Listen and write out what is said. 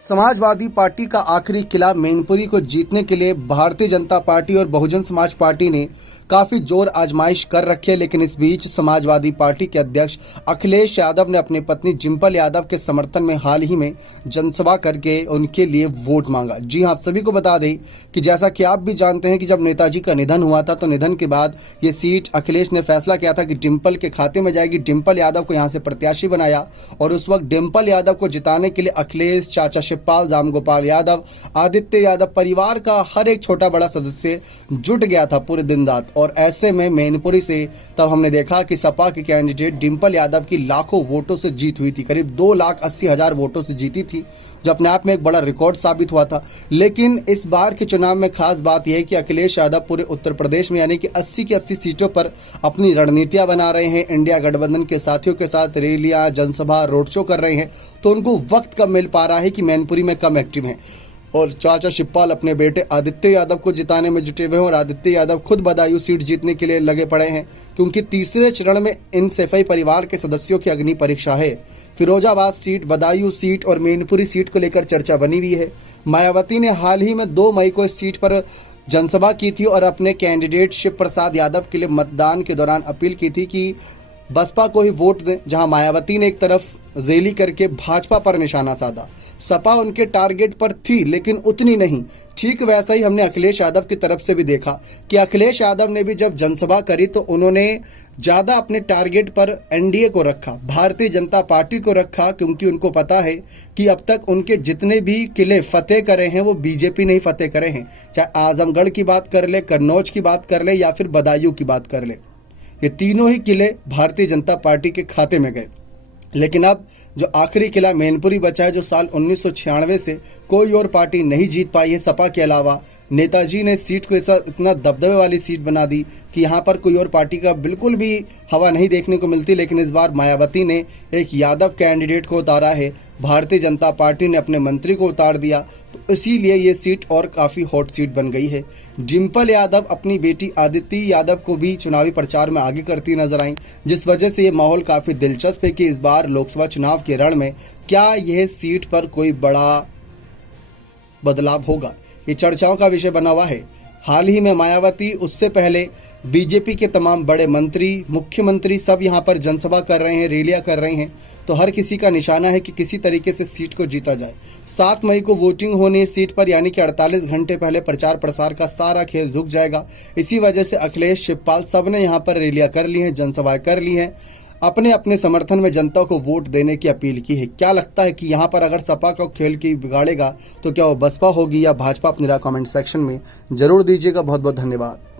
Samajwadi party का आखिरी किला मैनपुरी को जीतने के लिए भारतीय जनता पार्टी और बहुजन समाज पार्टी ने काफी जोर आजमाइश कर रखी है। लेकिन इस बीच समाजवादी पार्टी के अध्यक्ष अखिलेश यादव ने अपनी पत्नी डिंपल यादव के समर्थन में हाल ही में जनसभा करके उनके लिए वोट मांगा। जी हां, आप सभी को बता दें कि जैसा कि आप भी जानते हैं कि जब नेताजी का निधन हुआ था तो निधन के बाद ये सीट अखिलेश ने फैसला किया था कि डिंपल के खाते में जाएगी। डिंपल यादव को यहाँ से प्रत्याशी बनाया और उस वक्त डिंपल यादव को जिताने के लिए अखिलेश, चाचा शिवपाल, रामगोपाल यादव, आदित्य यादव परिवार का हर एक छोटा बड़ा सदस्य जुट गया था पूरे दिन रात। और ऐसे में मैनपुरी से तब हमने देखा कि सपा की कैंडिडेट डिंपल यादव की लाखों वोटों से जीत हुई थी, करीब 2,80,000 वोटों से जीती थी, जो अपने आप में एक बड़ा रिकॉर्ड साबित हुआ था। लेकिन इस बार के चुनाव में खास बात यह है कि अखिलेश यादव पूरे उत्तर प्रदेश में यानी कि 80 की 80 सीटों पर अपनी रणनीतियां बना रहे हैं। इंडिया गठबंधन के साथियों के साथ रैलियां, जनसभा, रोड शो कर रहे हैं, तो उनको वक्त कम मिल पा रहा है कि मैनपुरी में कम एक्टिव हैं। और चाचा शिवपाल अपने बेटे आदित्य यादव को जिताने में जुटे हुए हैं और आदित्य यादव खुद बदायूं सीट जीतने के लिए लगे पड़े हैं, क्योंकि तीसरे चरण में इन सैफई परिवार के सदस्यों की अग्नि परीक्षा है। फिरोजाबाद सीट, बदायूं सीट और मैनपुरी सीट को लेकर चर्चा बनी हुई है। मायावती ने हाल ही में 2 मई को इस सीट पर जनसभा की थी और अपने कैंडिडेट शिव प्रसाद यादव के लिए मतदान के दौरान अपील की थी कि बसपा को ही वोट दें। जहां मायावती ने एक तरफ रैली करके भाजपा पर निशाना साधा। सपा उनके टारगेट पर थी लेकिन उतनी नहीं। ठीक वैसा ही हमने अखिलेश यादव की तरफ से भी देखा कि अखिलेश यादव ने भी जब जनसभा करी तो उन्होंने ज़्यादा अपने टारगेट पर एनडीए को रखा, भारतीय जनता पार्टी को रखा, क्योंकि उनको पता है कि अब तक उनके जितने भी किले फतेह करे हैं वो बीजेपी नहीं फतेह करे हैं। चाहे आजमगढ़ की बात कर ले, कन्नौज की बात कर ले या फिर बदायूं की बात कर ले, ये तीनों ही किले भारतीय जनता पार्टी के खाते में गए। लेकिन अब जो आखिरी किला मैनपुरी बचा है, जो साल 1996 से कोई और पार्टी नहीं जीत पाई है सपा के अलावा, नेताजी ने सीट को ऐसा इतना दबदबे वाली सीट बना दी कि यहाँ पर कोई और पार्टी का बिल्कुल भी हवा नहीं देखने को मिलती। लेकिन इस बार मायावती ने एक यादव कैंडिडेट को उतारा है, भारतीय जनता पार्टी ने अपने मंत्री को उतार दिया, तो इसीलिए ये सीट और काफ़ी हॉट सीट बन गई है। डिंपल यादव अपनी बेटी आदित्य यादव को भी चुनावी प्रचार में आगे करती नजर आई, जिस वजह से ये माहौल काफ़ी दिलचस्प है कि इस बार लोकसभा चुनाव के रण में क्या यह सीट पर कोई बड़ा बदलाव होगा, ये चर्चाओं का विषय बना हुआ है। हाल ही में मायावती, उससे पहले बीजेपी के तमाम बड़े मंत्री, मुख्यमंत्री सब यहाँ पर जनसभा कर रहे हैं, रैलियां कर रहे हैं, तो हर किसी का निशाना है कि किसी तरीके से सीट को जीता जाए। 7 मई को वोटिंग होनी है सीट पर, यानी कि 48 घंटे पहले प्रचार प्रसार का सारा खेल रुक जाएगा। इसी वजह से अखिलेश, शिवपाल सब ने यहाँ पर रैलियां कर ली हैं, जनसभाएं कर ली हैं, अपने अपने समर्थन में जनता को वोट देने की अपील की है। क्या लगता है कि यहाँ पर अगर सपा का खेल की बिगाड़ेगा तो क्या वो बसपा होगी या भाजपा? अपनी राय कमेंट सेक्शन में जरूर दीजिएगा। बहुत बहुत धन्यवाद।